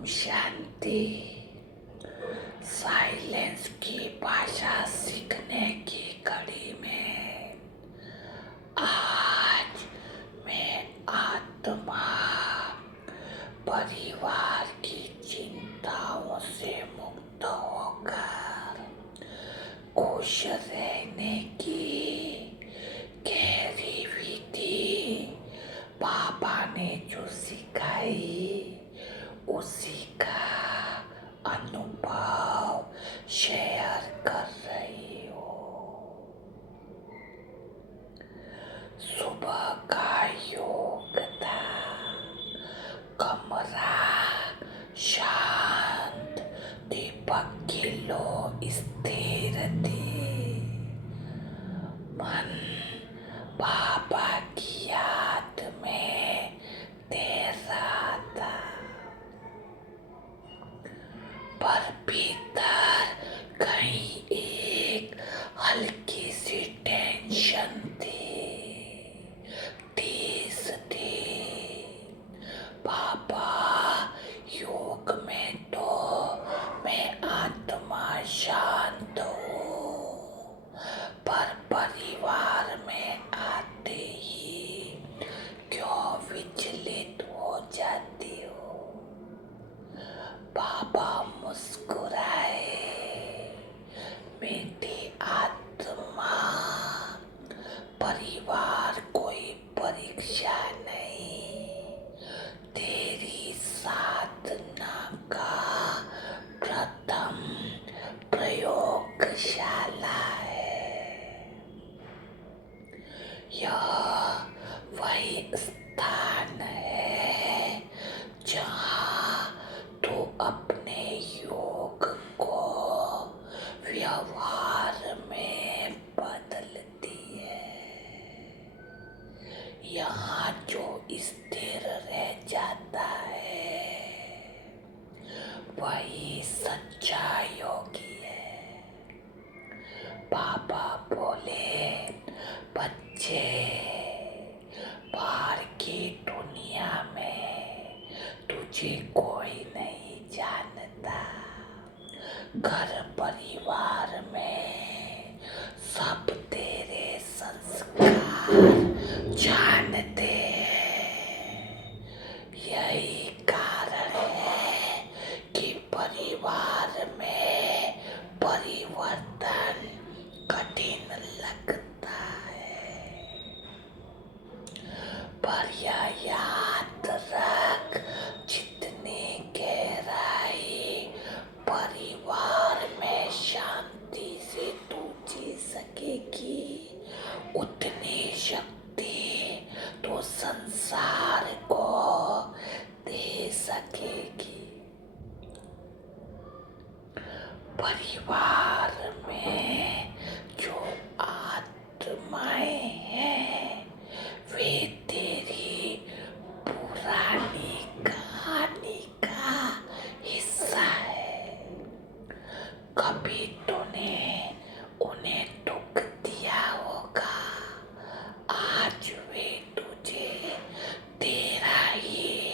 शांति। Silence की भाषा सीखने की कड़ी में आज मैं आत्मा परिवार की चिंताओं से मुक्त होकर खुश रहने की गहरी विधि बाबा ने जो सिखाई उसी का अनुभव शेयर कर रही हूँ। सुबह का योग था। कमरा शांत, दीपक की लो स्थिर थी। मन बाबा की याद में तैर रहा था, पर भीतर कहीं एक हल्की सी टेंशन थी, ठेस थी। बाबा योग में तो मैं आत्मा शांत हूँ, पर परिवार में आते ही क्यों विचलित हो जाती हो? बाबा मुस्कुराए। बेटी आत्मा, परिवार कोई परीक्षा नहीं, तेरी साधना का प्रथम प्रयोगशाला है। यह वही स्थान है जहाँ तू अपने योग को व्यवहार में बदलती है। यहाँ जो स्थिर रह जाता है वही सच्चा योगी है। बाबा बोले, बच्चे, बाहर की दुनिया में तुझे कोई नहीं जानता। घर परिवार में सब तेरे संस्कार जानते हैं। यही कारण है कि परिवार में परिवर्तन कठिन लगता है। पर यह याद रख, जितनी गहराई परिवार में शांति से तू जी सकेगी, उतनी शक्ति तो संसार को दे सकेगी। परिवार में जो आत्माएं हैं वे तेरी पुरानी कहानी का हिस्सा है। कभी तूने उन्हें दुख दिया होगा, आज वे तुझे तेरा ही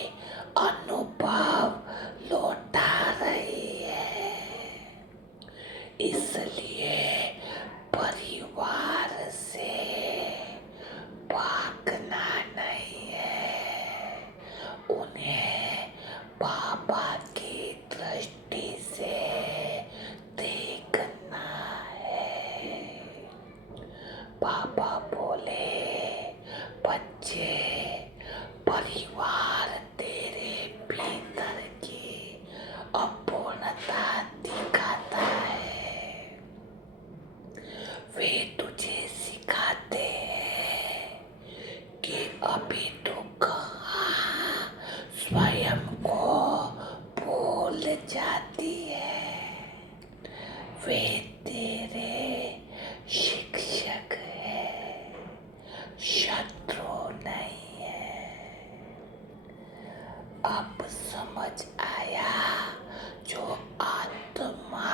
अनुभव लौटा रही है। इसलिए परिवार से भागना नहीं है, उन्हें बाबा की दृष्टि से देखना है। बाबा बोले, बच्चे, परिवार तेरे भीतर की अपूर्णता दिखाता है। वे तुझे सिखाते हैं कि अभी तो कहाँ स्वयं को भूल जाती है। वे तेरे शिक्षक है, शत्रु नहीं है। अब समझ आया, जो आत्मा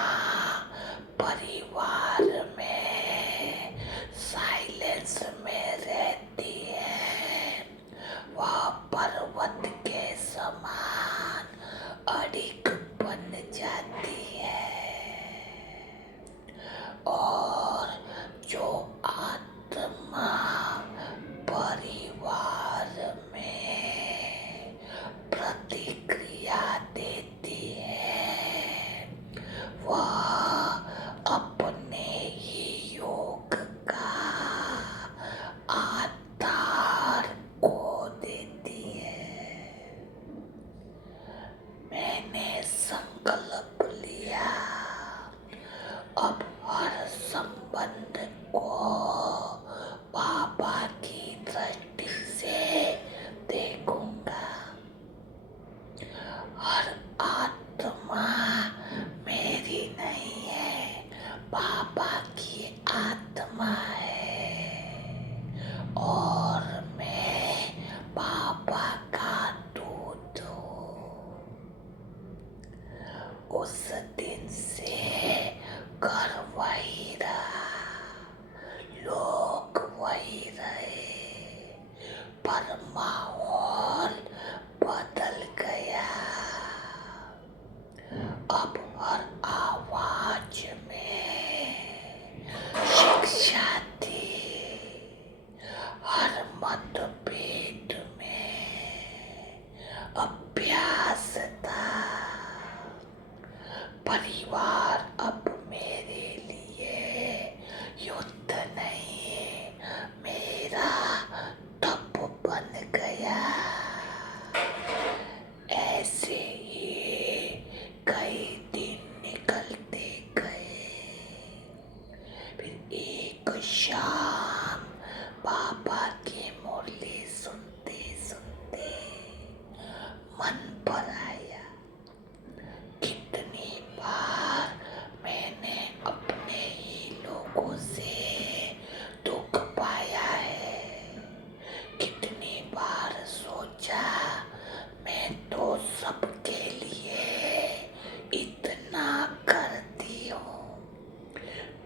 परिवार में साइलेंस में रहती है वह पर्वत के समान अड़िग बन जाती है और जो आत्मा परिवार में प्रतिक्रिया देती है वह अपने ही योग का आधार खो देती है। मैंने संकल्प लिया अब हर संबंध को बाबा की दृष्टि से देखूंगा। हर आत्मा मेरी नहीं है, बाबा की आत्मा है और मैं बाबा का दूत हूँ। उस दिन से घर वही रहा, लोग वही रहे, पर माहौल बदल गया। अब हर आवाज में शिक्षा थी, हर मतभेद में अभ्यास था। परिवार अब मेरे लिए युद्ध नहीं, मेरा तप बन गया। ऐसे ही कई दिन निकलते गए। फिर एक शाम बाबा की मुरली सुनते सुनते मन पर आया, कितनी बार मैंने अपने ही लोगों से दुख पाया है। कितनी बार सोचा मैं तो सबके लिए इतना करती हूँ,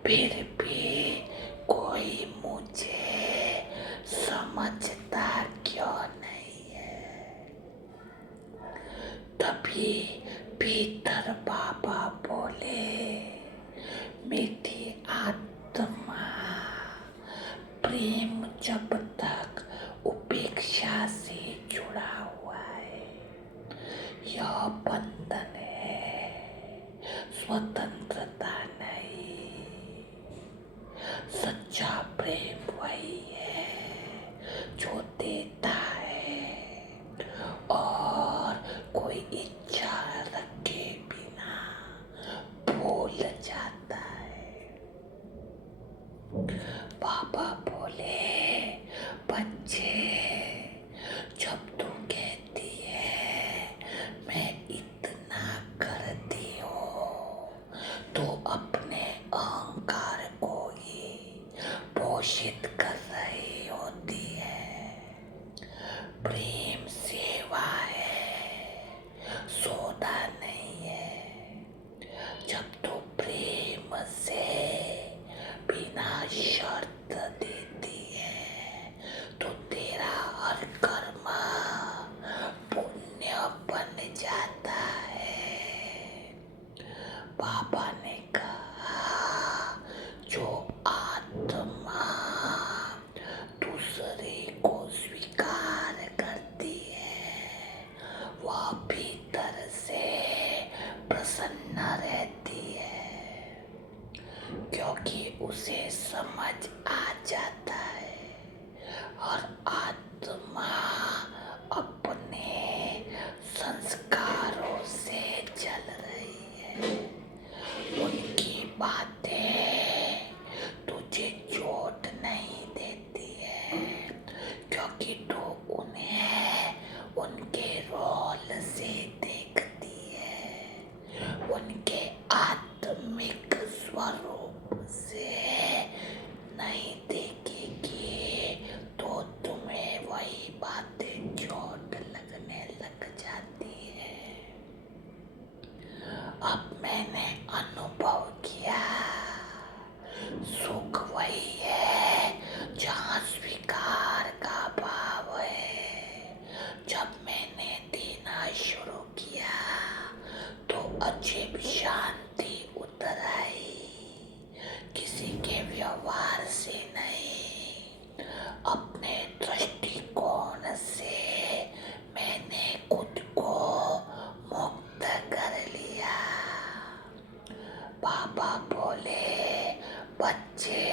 फिर भी कोई मुझे समझता क्यों नहीं है। तभी भीतर बाबा बोले, मीठी आत्मा, प्रेम जब तक उपेक्षा से जुड़ा हुआ है यह बंधन है, स्वतंत्रता नहीं। सच्चा प्रेम वही है जो देता है और कोई इच्छा रखे बिना भूल जाता है। बाबा बोले, बच्चे, जब तू कहती है मैं इतना करती हूँ तो अपने अहंकार को ही पोषित कर रही होती है। प्रेम सेवा है, सौदा नहीं है। जब तू प्रेम से बिना शर्त देती है तो तेरा हर कर्म पुण्य बन जाता है। बाबा ने कहा, जो आत्मा दूसरे को स्वीकार करती है वह भीतर से प्रसन्न रहती है, क्योंकि उसे समझ आ जाता है और आत्मा अपने संस्कारों से चल रही है। उनकी बातें तुझे चोट नहीं देती है, क्योंकि तू उन्हें उनके रोल से देखती है, उनके आत्मिक स्वरूप से नहीं देखेगी तो तुम्हें वही बातें चोट लगने लग जाती है। अब मैंने अनुभव किया, सुख वही है जहाँ स्वीकार का भाव है। जब मैंने देना शुरू किया अजीब शांति उतर आई। किसी के व्यवहार से नहीं, अपने दृष्टिकोण से मैंने खुद को मुक्त कर लिया। बाबा बोले, बच्चे,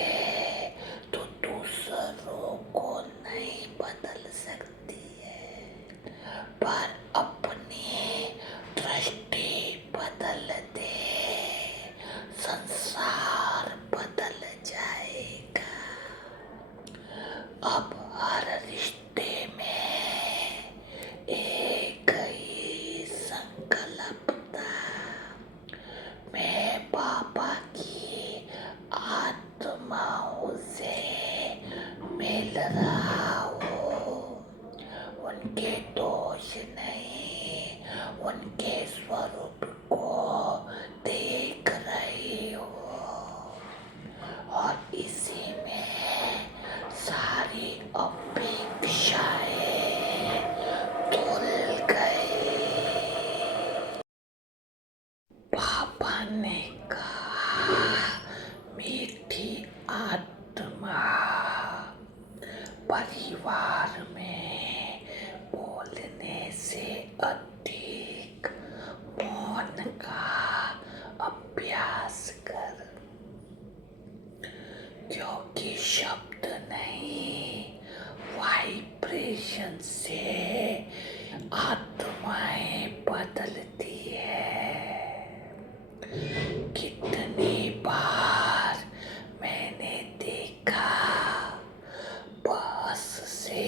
तू दूसरों को नहीं बदल सकती है, पर अपनी दृष्टि बदल दे, संसार बदल जाएगा। अब हर रिश्ते में एक ही संकल्प था, मैं बाबा की आत्माओं से मिल रहा हूँ। उनके दोष नहीं, उनके स्वरूप को देख रही हूँ, और इसी में सारी अपेक्षाएं धुल गई। पापा ने कहा, मीठी आत्मा, परिवार में बोलने से अधिक मौन का अभ्यास कर, क्योंकि शब्द नहीं, वाइब्रेशन से आत्माएं बदलती है। कितनी बार मैंने देखा, बस से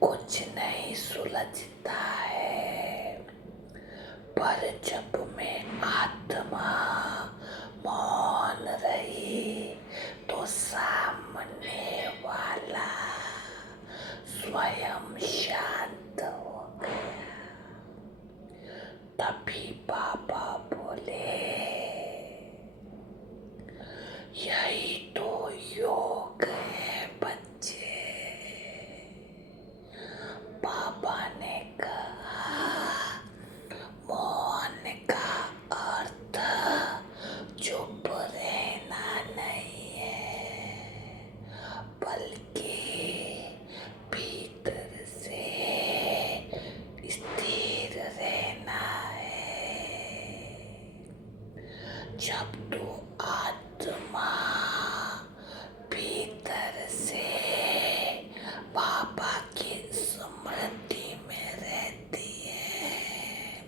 कुछ नहीं सुलझता है, पर जब मैं आत्मा मौन रही तो सामने वाला स्वयं शांत हो गया। तभी बाबा बोले, यही तो योग है बच्चे। बाबा ने कहा, मौन का अर्थ चुप रहना नहीं है, बल्कि भीतर से स्थिर रहना है। जब तू आत्मा भीतर से बाबा की स्मृति में रहती है,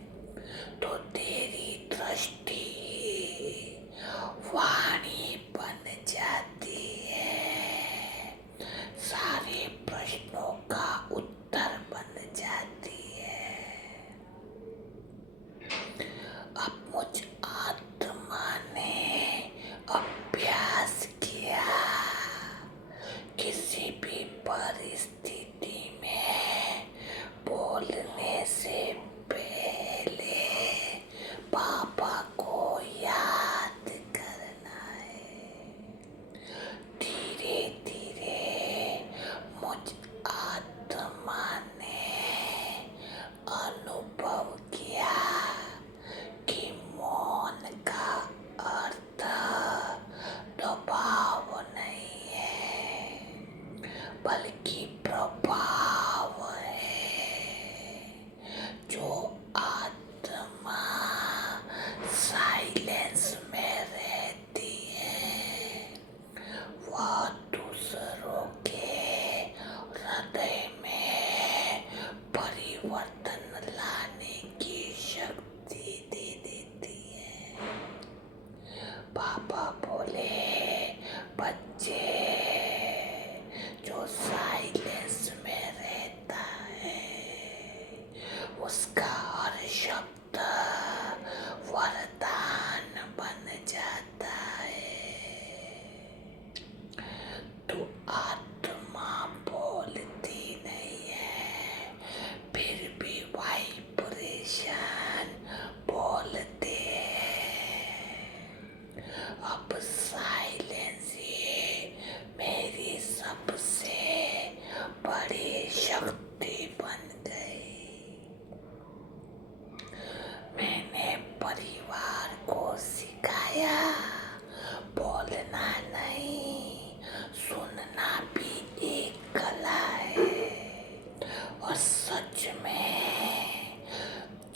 तो तेरी दृष्टि वाणी बन जाती है, सारे प्रश्नों का उत्तर बन जाती है। अब मुझ आत्मा ने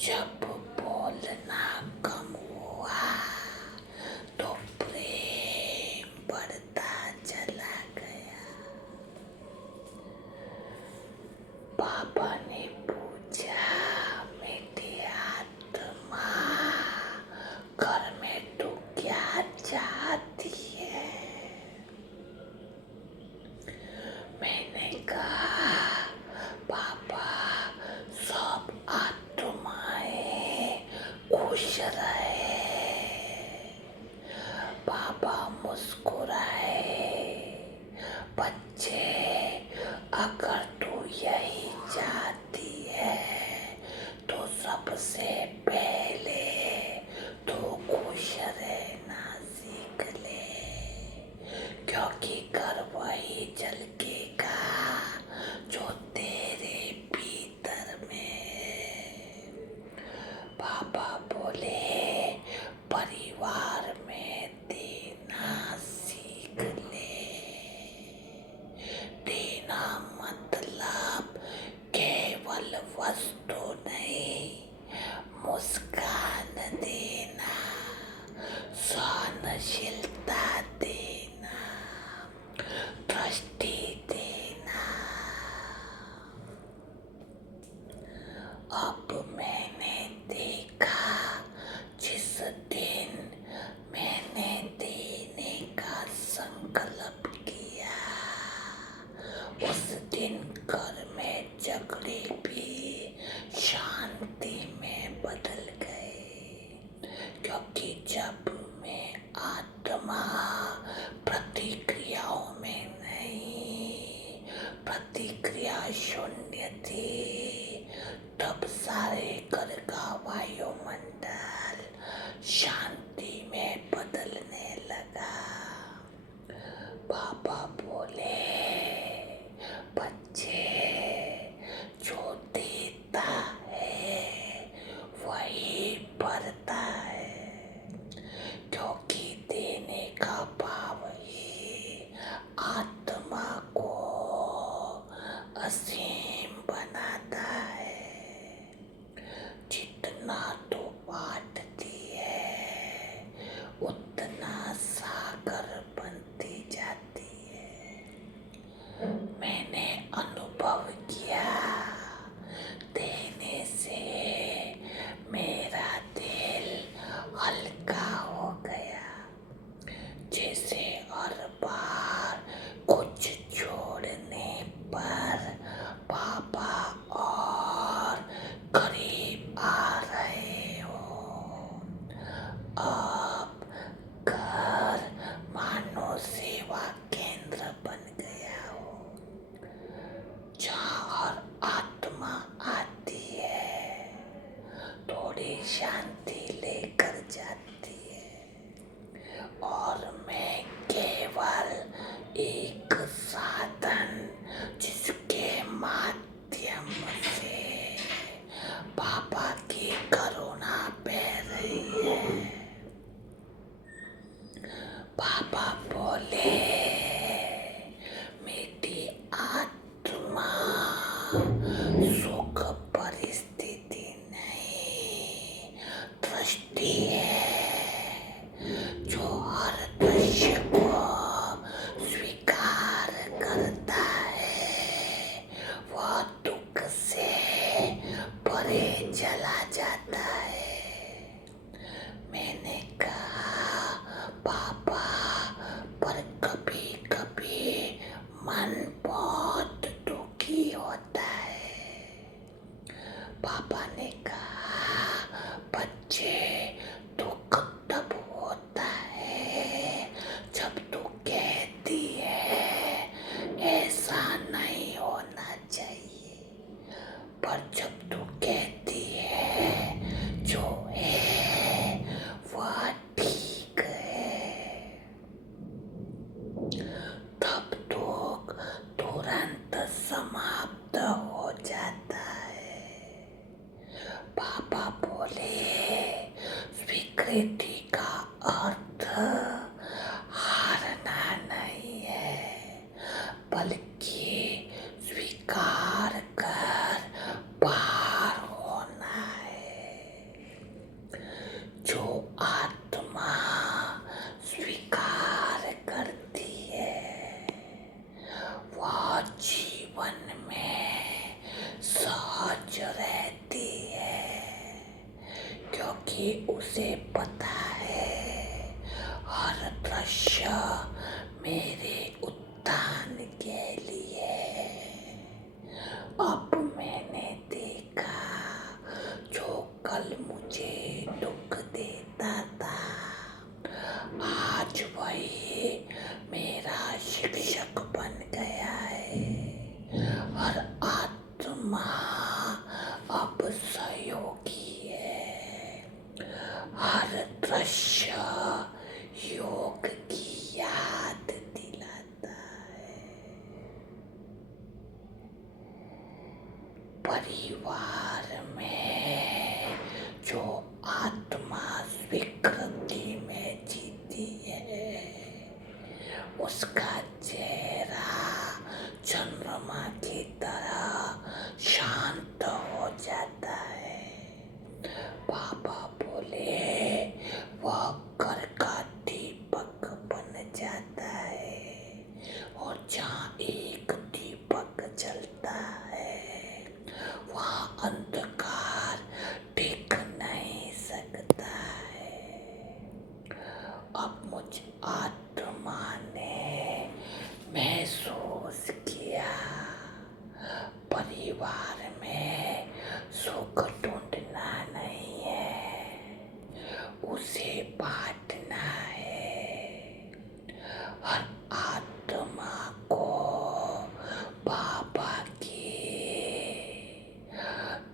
जब बोलना कम हुआ तो प्रेम बढ़ता चला गया। पापा ने पूछा, मेरी आत्मा, घर में तू क्या चाहती है? मैंने कहा, पापा, सब आत्माएं खुश रहे। पापा मुस्कुराए। बच्चे, अगर तू यही चाहती है तो सबसे पहले तू खुश रहना सीख ले, क्योंकि घर वही झलकेगा जो तेरे भीतर में है। पापा बोले, परिवार में देना सीख ले। देना मतलब केवल वस्तु नहीं, मुस्कान देना, सहनशीलता देना, दृष्टि देना। अब मैंने देखा, जिस दिन मैंने देने का संकल्प किया, उस दिन घर में झगड़े भी शांति में बदल गए, क्योंकि जब मैं आत्मा प्रतिक्रियाओं में नहीं, प्रतिक्रिया शून्य थी, तब सारे घर का वायुमंडल शांति में बदलने लगा। पापा बोले, बच्चे, जो देता है वही बढ़ता है, क्योंकि देने का भाव ही आत्मा को असीम बनाता है। जितना तू बांटती है, उतना सागर बनती जाती है। मैंने अनुभव किया, देने से मेरा दिल हल्का हो गया, जैसे हर बार कुछ छोड़ने पर पापा और करीब आ रहे हो। अब घर मानो सेवा केंद्र बन गया हो, जहाँ हर आत्मा आती है, थोड़ी शांति लेकर जाती है, और मैं केवल एक साधन, जिसके माध्यम से पापा की करुणा बह रही है। पापा बोले, मेरी आत्मा सुख परिस्थिति नहीं, दृष्टि है, जो हर दृश्य को स्वीकार करता है, वह दुख से परे चला जाता है। मैंने कहा, पापा, पर कभी कभी मन बहुत दुखी होता है। पापा ने कहा, बच्चे, दुख तब होता है जब तू कहती है ऐसा नहीं होना चाहिए, पर जब तू कहती है जो है वह ठीक है, तब दुख तुरंत समाप्त हो जाता है। पापा बोले, स्वीकृति का अर्थ हारना नहीं है, बल्कि स्वीकार कर पार होना है। क्योंकि उसे पता है हर दृश्य मेरे उत्थान के लिए है। अब मैंने देखा जो कल मुझे दुख देता था, आज वही मेरा शिक्षक बन गया है। हर आत्मा अब सहयोगी है। हर दृश्य योग की याद दिलाता है। परिवार में जो आत्मा स्वीकृति में जीती है, उसका चेहरा चंद्रमा की तरह शांत हो जाता है। बाबा बोले वह घर का दीपक बन जाता है, और जहाँ एक दीपक जलता है वहाँ अंधकार टिक नहीं सकता है। अब मुझ आत्मा ने महसूस किया, परिवार में सुख ढूंढना नहीं है, उसे बांटना है। हर आत्मा को बाबा की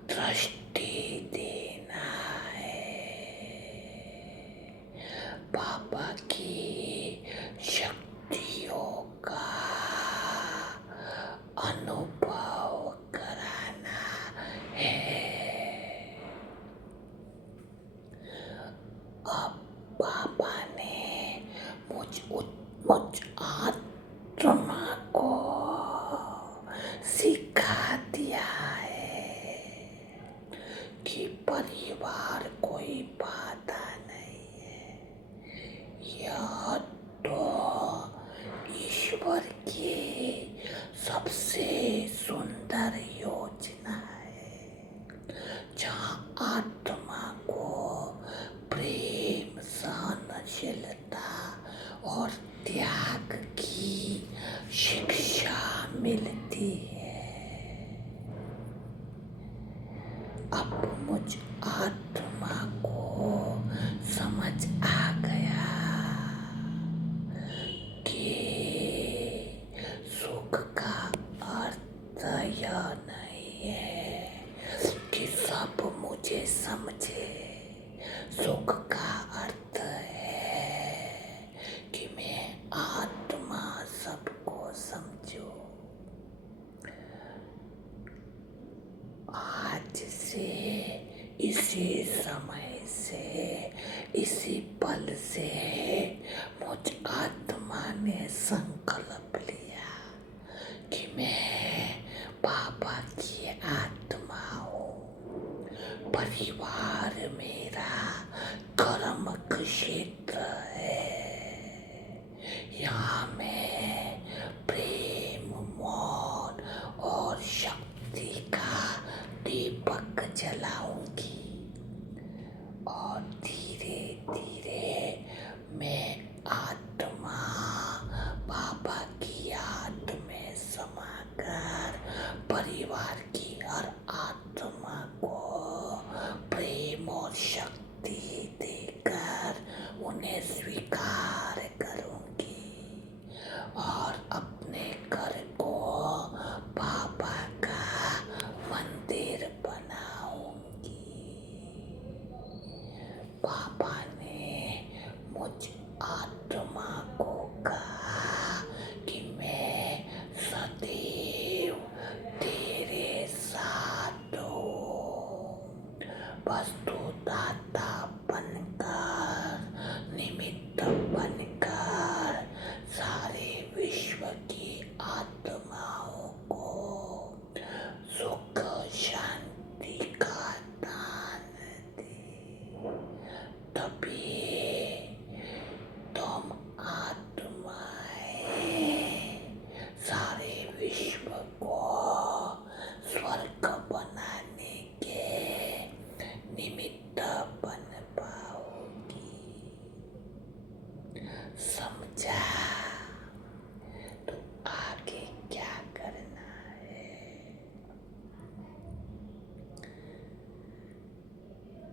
दृष्टि देना है, बाबा की शक्तियों का अनुभव कराना है। अब बाबा ने मुझ आत्मा को सिखा दिया है कि परिवार कोई बाधा नहीं है। यह तो ईश्वर की सबसे सुंदर योजना है, जहाँ आत्मा को प्रेम, सहनशीलता और त्याग की शिक्षा मिलती है। अब मुझ आत्मा को समझ आ गया कि सुख का अर्थ यह नहीं है कि सब मुझे समझे। सुख का अर्थ है कि मैं आत्मा सबको समझूं। आज से, इसी समय से, इसी पल से मुझ आत्मा ने संकल्प लिया कि मैं बाबा की आत्मा हूँ। परिवार मेरा कर्म क्षेत्र है। यहाँ मैं प्रेम, मौन और शक्ति का दीपक जलाऊंगी, और धीरे धीरे मैं आत्मा बाबा की याद में समाकर परिवार की हर आत्मा को प्रेम और शक्ति देकर उन्हें स्वीकार करूंगी, और अपने घर को बाबा का मंदिर बनाऊंगी। बाबा ने मुझ आत्मा को कहा कि मैं सदैव तेरे साथ हूँ। वस्तुदाता बनकर, निमित्त बनकर सारे विश्व की आत्माओं को सुख शांति का दान दे। तभी तुम आत्माएं सारे विश्व को स्वर्ग बनाने के निमित्त बन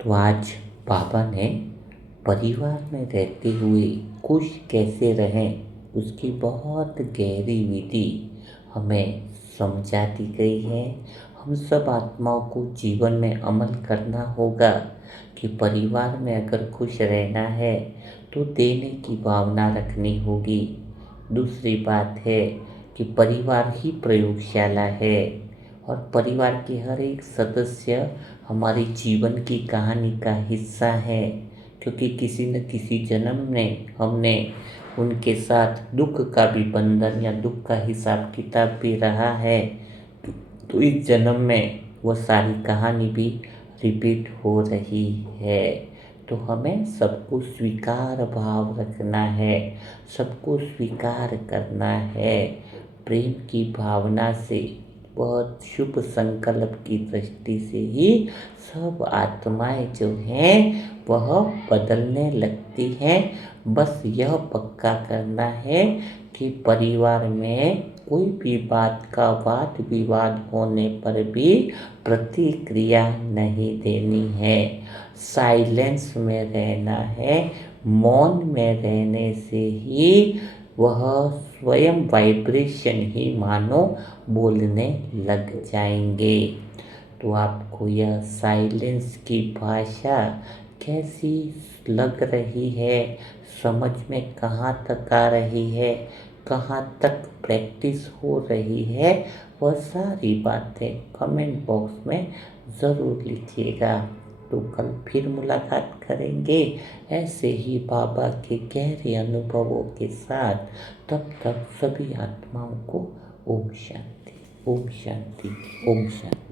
तो आज बाबा ने परिवार में रहते हुए खुश कैसे रहें उसकी बहुत गहरी विधि हमें समझा दी गई है। हम सब आत्माओं को जीवन में अमल करना होगा कि परिवार में अगर खुश रहना है तो देने की भावना रखनी होगी। दूसरी बात है कि परिवार ही प्रयोगशाला है और परिवार के हर एक सदस्य हमारे जीवन की कहानी का हिस्सा है, क्योंकि किसी न किसी जन्म में हमने उनके साथ दुख का भी बंधन या दुख का हिसाब किताब भी रहा है। तो इस जन्म में वो सारी कहानी भी रिपीट हो रही है। तो हमें सबको स्वीकार भाव रखना है, सबको स्वीकार करना है प्रेम की भावना से। बहुत शुभ संकल्प की दृष्टि से ही सब आत्माएं जो हैं वह बदलने लगती हैं। बस यह पक्का करना है कि परिवार में कोई भी बात का वाद विवाद होने पर भी प्रतिक्रिया नहीं देनी है, साइलेंस में रहना है। मौन में रहने से ही वह स्वयं वाइब्रेशन ही मानो बोलने लग जाएंगे। तो आपको यह साइलेंस की भाषा कैसी लग रही है, समझ में कहाँ तक आ रही है, कहाँ तक प्रैक्टिस हो रही है, वह सारी बातें कमेंट बॉक्स में ज़रूर लिखिएगा। तो कल फिर मुलाकात करेंगे ऐसे ही बाबा के गहरे अनुभवों के साथ। तब तक सभी आत्माओं को ओम शांति, ओम शांति, ओम शांति।